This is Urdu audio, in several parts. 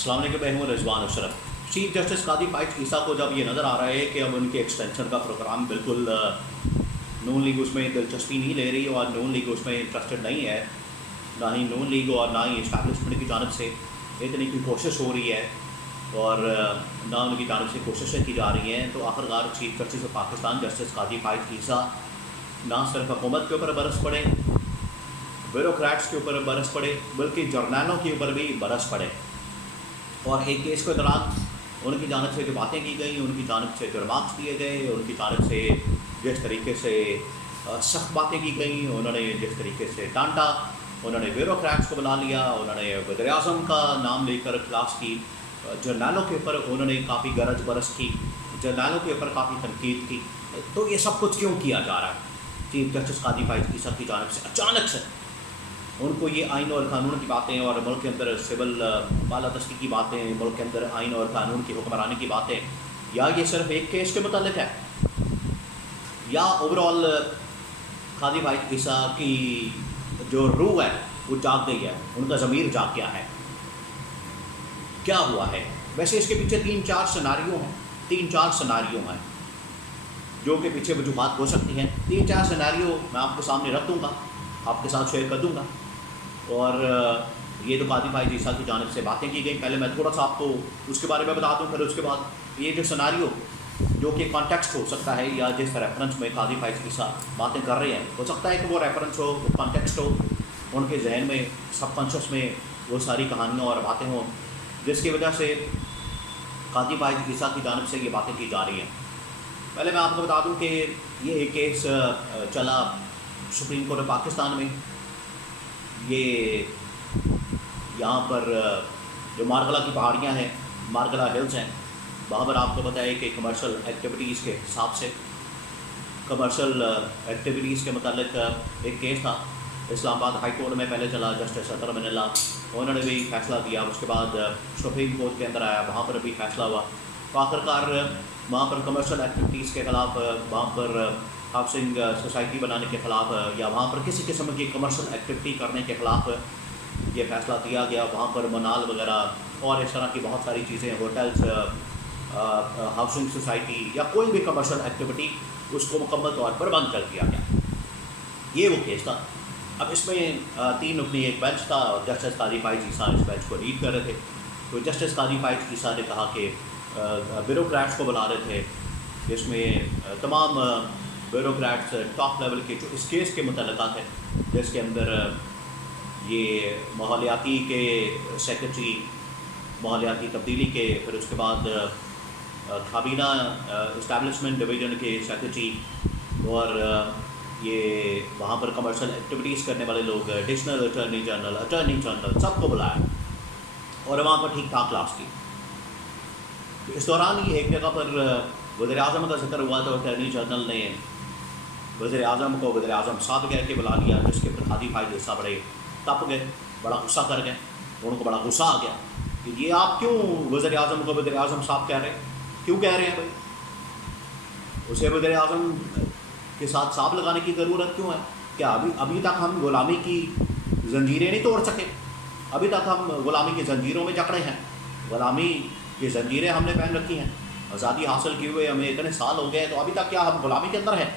السلام علیکم، میں ہوں رضوان اشرف۔ چیف جسٹس قاضی فائز عیسیٰ کو جب یہ نظر آ رہا ہے کہ اب ان کے ایکسٹینشن کا پروگرام بالکل نون لیگ اس میں دلچسپی نہیں لے رہی اور نون لیگ اس میں انٹرسٹڈ نہیں ہے، نہ ہی نون لیگ اور نہ ہی اسٹیبلشمنٹ کی جانب سے اتنی کی کوشش ہو رہی ہے اور نہ ان کی جانب سے کوششیں کی جا رہی ہیں، تو آخرکار chief justice of Pakistan justice قاضی فائز عیسیٰ نہ صرف حکومت کے اوپر برس پڑے، بیوروکریٹس کے اوپر برس پڑے، بلکہ جرنیلوں کے اوپر بھی برس پڑے اور ایک کیس کے دوران ان کی جانب سے جو باتیں کی گئیں، ان کی جانب سے جو ریمارکس دیے گئے، ان کی جانب سے جس طریقے سے سخت باتیں کی گئیں، انہوں نے جس طریقے سے ڈانٹا، انہوں نے بیوروکریٹس کو بلا لیا، انہوں نے وزیر اعظم کا نام لے کر کلاس کی، جرنیلوں کے اوپر انہوں نے کافی گرج برس کی، جرنیلوں کے اوپر کافی تنقید کی۔ تو یہ سب کچھ کیوں کیا جا رہا ہے؟ چیف جسٹس قاضی فائز عیسیٰ کی جانب سے اچانک سے ان کو یہ آئین اور قانون کی باتیں اور ملک کے اندر سول بالادستی کی باتیں، ملک کے اندر آئین اور قانون کی حکمرانی کی باتیں، یا یہ صرف ایک کیس کے متعلق ہے، یا اوور آل قاضی فائز عیسیٰ کی جو روح ہے وہ جاگ گئی ہے، ان کا ضمیر جاگ گیا ہے، کیا ہوا ہے؟ ویسے اس کے پیچھے تین چار سناریو ہیں جو کہ پیچھے وجوہات ہو سکتی ہیں۔ تین چار سناریو میں آپ کے سامنے رکھ دوں گا، آپ کے ساتھ شیئر کر دوں گا، اور یہ تو قاضی فائز عیسیٰ کی جانب سے باتیں کی گئیں۔ پہلے میں تھوڑا سا آپ کو اس کے بارے میں بتا دوں، پھر اس کے بعد یہ جو سناریو جو کہ کانٹیکسٹ ہو سکتا ہے یا جس ریفرنس میں قاضی فائز عیسیٰ باتیں کر رہے ہیں، ہو سکتا ہے کہ وہ ریفرنس ہو، وہ کانٹیکسٹ ہو، ان کے ذہن میں سب کانشیس میں وہ ساری کہانیاں اور باتیں ہوں جس کی وجہ سے قاضی فائز عیسیٰ کی جانب سے یہ باتیں کی جا رہی ہیں۔ پہلے میں آپ کو بتا دوں کہ یہ ایک کیس چلا سپریم کورٹ آف پاکستان میں، یہ یہاں پر جو مارگلہ کی پہاڑیاں ہیں، مارگلہ ہلز ہیں، وہاں پر آپ کو پتہ ہے کہ کمرشل ایکٹیویٹیز کے حساب سے کمرشل ایکٹیویٹیز کے متعلق ایک کیس تھا، اسلام آباد ہائی کورٹ میں پہلے چلا، جسٹس اطہر من اللہ انہوں نے بھی فیصلہ دیا، اس کے بعد سپریم کورٹ کے اندر آیا، وہاں پر بھی فیصلہ ہوا، تو آخرکار وہاں پر کمرشل ایکٹیویٹیز کے خلاف، وہاں پر ہاؤسنگ سوسائٹی بنانے کے خلاف یا وہاں پر کسی قسم کی کمرشل ایکٹیویٹی کرنے کے خلاف یہ فیصلہ دیا گیا۔ وہاں پر منال وغیرہ اور اس طرح کی بہت ساری چیزیں، ہوٹلز، ہاؤسنگ سوسائٹی یا کوئی بھی کمرشل ایکٹیویٹی، اس کو مکمل طور پر بند کر دیا گیا۔ یہ وہ کیس تھا۔ اب اس میں تین رکنی ایک بینچ تھا اور جسٹس قاضی فائز عیسیٰ اس بینچ کو لیڈ کر رہے تھے۔ تو جسٹس قاضی فائز عیسیٰ نے کہا کہ بیوروکریٹس کو بلا رہے تھے، اس میں تمام بیوروکریٹس ٹاپ لیول کے جو اس کیس کے متعلقات ہیں، جس کے اندر یہ ماحولیاتی کے سیکرٹری، ماحولیاتی تبدیلی کے، پھر اس کے بعد کابینہ اسٹیبلشمنٹ ڈویژن کے سیکرٹری، اور یہ وہاں پر کمرشل ایکٹیویٹیز کرنے والے لوگ، ایڈیشنل اٹارنی جنرل سب کو بلایا اور وہاں پر ٹھیک ٹھاک کلاس کی۔ اس دوران ہی ایک جگہ پر وزیر اعظم کا ذکر ہوا تو اٹارنی جنرل نے وزیر اعظم کو وزیر اعظم صاحب کہہ کے بلا لیا، جس کے پر قاضی فائز عیسیٰ بڑے تپ گئے، بڑا غصہ کر گئے، ان کو بڑا غصہ آ گیا کہ یہ آپ کیوں وزیر اعظم کو وزیر اعظم صاحب کہہ رہے ہیں؟ کیوں کہہ رہے ہیں بھائی؟ اسے وزیر اعظم کے ساتھ صاحب لگانے کی ضرورت کیوں ہے؟ کیا ابھی تک ہم غلامی کی زنجیریں نہیں توڑ سکے؟ ابھی تک ہم غلامی کی زنجیروں میں جکڑے ہیں، غلامی کی زنجیریں ہم نے پہن رکھی ہیں، آزادی حاصل کیے ہوئے ہمیں اتنے سال ہو گئے، تو ابھی تک کیا ہم غلامی کے اندر ہیں؟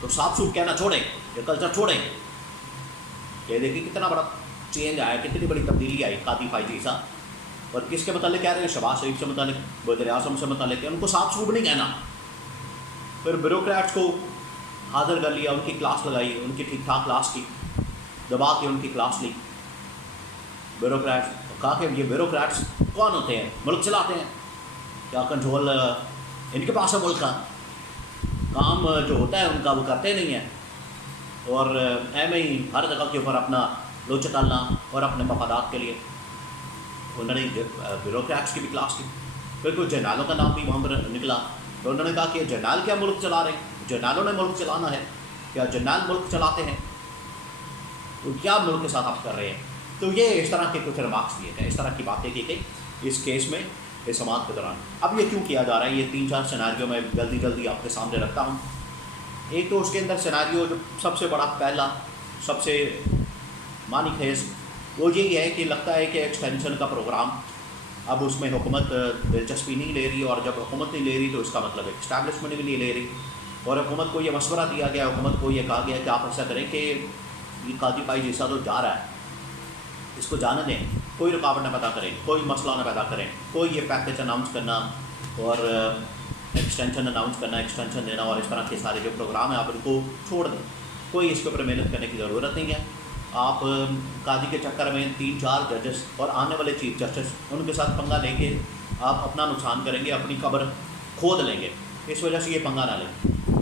تو صاف سوپ کہنا چھوڑیں، یہ کلچر چھوڑیں۔ یہ دیکھیں کتنا بڑا چینج آیا، کتنی بڑی تبدیلی آئی قاضی فائز عیسیٰ۔ اور کس کے متعلق کہہ رہے ہیں؟ شہباز شریف سے متعلق، وزیر اعظم سے متعلق، ان کو صاف سوپ نہیں کہنا۔ پھر بیوروکریٹس کو حاضر کر لیا، ان کی کلاس لگائی، ان کی ٹھیک ٹھاک کلاس کی، دبا کے ان کی کلاس لی۔ بیوروکریٹس کہا کہ یہ بیوروکریٹس کون ہوتے ہیں؟ ملک چلاتے ہیں، کیا کنٹرول ان کے پاس ہے ملک کا؟ کام جو ہوتا ہے ان کا وہ کرتے نہیں ہیں، اور ایم ہی ہر جگہ کے اوپر اپنا لوچ ڈالنا اور اپنے مفادات کے لیے۔ انہوں نے بیوروکریٹس کی بھی کلاس کی۔ پھر کوئی جرنیلوں کا نام بھی وہاں پر نکلا، تو انہوں نے کہا کہ جرنیل کیا ملک چلا رہے ہیں؟ جرنیلوں نے ملک چلانا ہے؟ کیا جرنیل ملک چلاتے ہیں؟ تو کیا ملک کے ساتھ آپ کر رہے ہیں؟ تو یہ اس طرح کے کچھ ریمارکس دیے گئے، اس طرح کی باتیں کی گئی اس کیس میں، اس سماعت کے دوران۔ اب یہ کیوں کیا جا رہا ہے؟ یہ تین چار سیناریو میں جلدی آپ کے سامنے رکھتا ہوں۔ ایک تو اس کے اندر سیناریو جو سب سے بڑا، پہلا سب سے معنی خیز وہ یہی ہے کہ لگتا ہے کہ ایکسٹینشن کا پروگرام اب اس میں حکومت دلچسپی نہیں لے رہی، اور جب حکومت نہیں لے رہی تو اس کا مطلب اسٹیبلشمنٹ بھی نہیں لے رہی، اور حکومت کو یہ مشورہ دیا گیا، حکومت کو یہ کہا گیا کہ آپ ایسا کریں کہ یہ قاضی پائز عیسیٰ تو جا رہا ہے، اس کو جانے دیں، کوئی رکاوٹ نہ پیدا کریں، کوئی مسئلہ نہ پیدا کریں، کوئی یہ پیکیج اناؤنس کرنا اور ایکسٹینشن اناؤنس کرنا، ایکسٹینشن دینا اور اس طرح کے سارے جو پروگرام ہیں آپ ان کو چھوڑ دیں، کوئی اس کے اوپر محنت کرنے کی ضرورت نہیں ہے۔ آپ قاضی کے چکر میں 3-4 ججز اور آنے والے چیف جسٹس ان کے ساتھ پنگا لے کے آپ اپنا نقصان کریں گے، اپنی قبر کھود لیں گے، اس وجہ سے یہ پنگا نہ لیں۔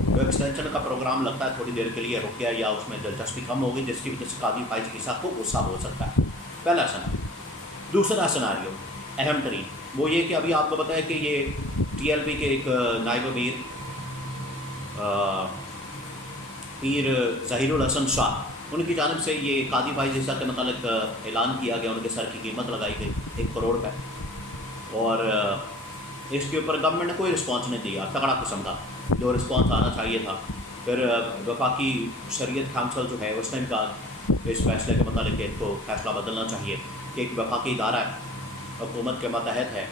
تو ایکسٹینشن کا پروگرام لگتا ہے تھوڑی دیر کے لیے رک گیا، یا اس میں دلچسپی کم ہوگی، جس کی وجہ سے قاضی فائز عیسیٰ کو غصہ ہو سکتا ہے، پہلا سناریو۔ دوسرا سناریو اہم ترین وہ یہ کہ ابھی آپ کو بتایا کہ یہ ٹی ایل پی کے ایک نائب امیر پیر ظہیر الحسن شاہ، ان کی جانب سے یہ قاضی فائز عیسیٰ کے متعلق اعلان کیا گیا، ان کے سر کی قیمت لگائی گئی 1 کروڑ روپے، اور اس کے اوپر گورنمنٹ نے کوئی رسپانس نہیں دیا، تگڑا قسم کا جو رسپانس آنا چاہیے تھا۔ پھر وفاقی شریعت کونسل جو ہے اس نے کہا اس فیصلے کے متعلق ان کو فیصلہ بدلنا چاہیے، کہ ایک وفاقی ادارہ ہے، حکومت کے ماتحت ہے،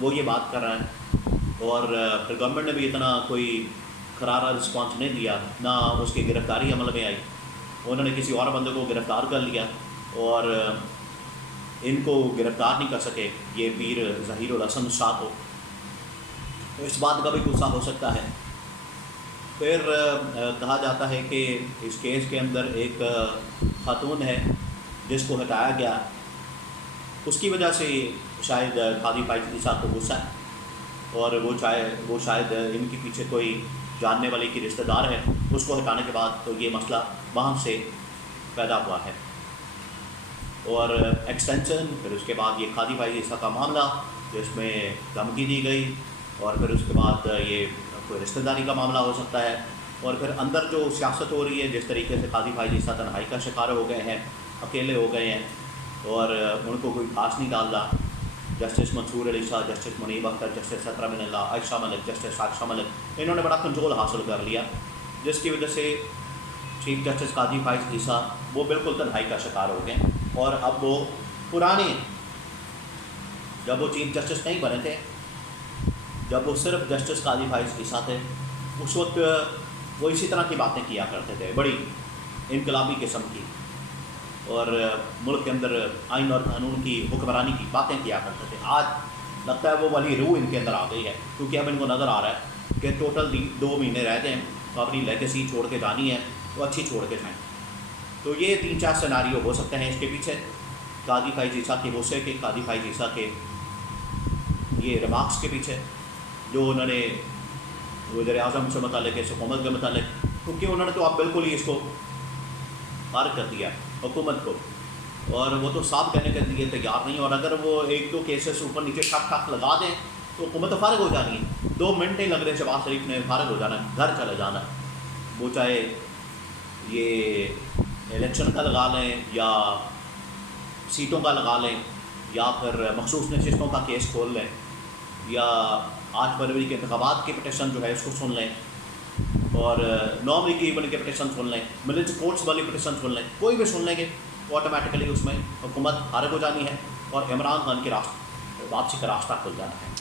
وہ یہ بات کر رہا ہے، اور پھر گورنمنٹ نے بھی اتنا کوئی کرارا رسپانس نہیں دیا، نہ اس کی گرفتاری عمل میں آئی، انہوں نے کسی اور بندے کو گرفتار کر لیا اور ان کو گرفتار نہیں کر سکے یہ پیر ظہیر الحسن شاہ کو، تو اس بات کا بھی غصہ ہو سکتا ہے۔ پھر کہا جاتا ہے کہ اس کیس کے اندر ایک خاتون ہے جس کو ہٹایا گیا، اس کی وجہ سے شاید قاضی فائز عیسیٰ کو غصہ ہے، اور وہ شاید ان کے پیچھے کوئی جاننے والی کی رشتہ دار ہے، اس کو ہٹانے کے بعد تو یہ مسئلہ وہاں سے پیدا ہوا ہے، اور ایکسٹینشن، پھر اس کے بعد یہ قاضی فائز عیسیٰ کا معاملہ جس میں دھمکی دی گئی، اور پھر اس کے بعد یہ کوئی رشتہ داری کا معاملہ ہو سکتا ہے، اور پھر اندر جو سیاست ہو رہی ہے، جس طریقے سے قاضی فائز عیسیٰ تنہائی کا شکار ہو گئے ہیں، اکیلے ہو گئے ہیں، اور ان کو کوئی خاص نہیں ڈالتا، جسٹس منصور علی شاہ، جسٹس منیب اختر، جسٹس سترہ من اللہ، عائشہ ملک، جسٹس عائشہ ملک، انہوں نے بڑا کنٹرول حاصل کر لیا، جس کی وجہ سے چیف جسٹس قاضی فائز عیسیٰ وہ بالکل تنہائی کا شکار ہو گئے، اور اب وہ پرانے، جب وہ چیف جسٹس نہیں بنے تھے، جب وہ صرف جسٹس قاضی فائز عیسیٰ تھے، اس وقت وہ اسی طرح کی باتیں کیا کرتے تھے، بڑی انقلابی قسم کی، اور ملک کے اندر آئین اور قانون کی حکمرانی کی باتیں کیا کرتے تھے۔ آج لگتا ہے وہ والی روح ان کے اندر آ گئی ہے، کیونکہ اب ان کو نظر آ رہا ہے کہ ٹوٹل 2 مہینے رہ گئے ہیں، تو اپنی لیگیسی چھوڑ کے جانی ہے تو اچھی چھوڑ کے جائیں۔ تو یہ 3-4 سیناریو ہو سکتے ہیں اس کے پیچھے، قاضی فائز عیسیٰ کے غصے کے، قاضی فائز عیسیٰ کے یہ ریمارکس کے پیچھے جو انہوں نے وزیر اعظم سے متعلق، اس حکومت کے متعلق، کیونکہ انہوں نے تو اب بالکل ہی اس کو فارغ کر دیا حکومت کو، اور وہ تو صاف کہنے کے لیے تیار نہیں، اور اگر وہ 1-2 کیسز اوپر نیچے ٹھک لگا دیں تو حکومت تو فارغ ہو جانی ہے، 2 منٹ نہیں لگ رہے شہباز شریف نے فارغ ہو جانا، گھر چلے جانا، وہ چاہے یہ الیکشن کا لگا لیں یا سیٹوں کا لگا لیں، یا پھر مخصوص نشستوں کا کیس کھول لیں، یا 8 فروری کے انتخابات کی پٹیشن جو ہے اس کو سن لیں، اور 9 مئی کی ایونٹ کی پٹیشن سن لیں، ملٹری کورٹس والی پٹیشن سن لیں، کوئی بھی سن لیں گے تو آٹومیٹیکلی اس میں حکومت فارغ ہو جانی ہے، اور عمران خان کی واپسی کا راستہ کھل جانا ہے۔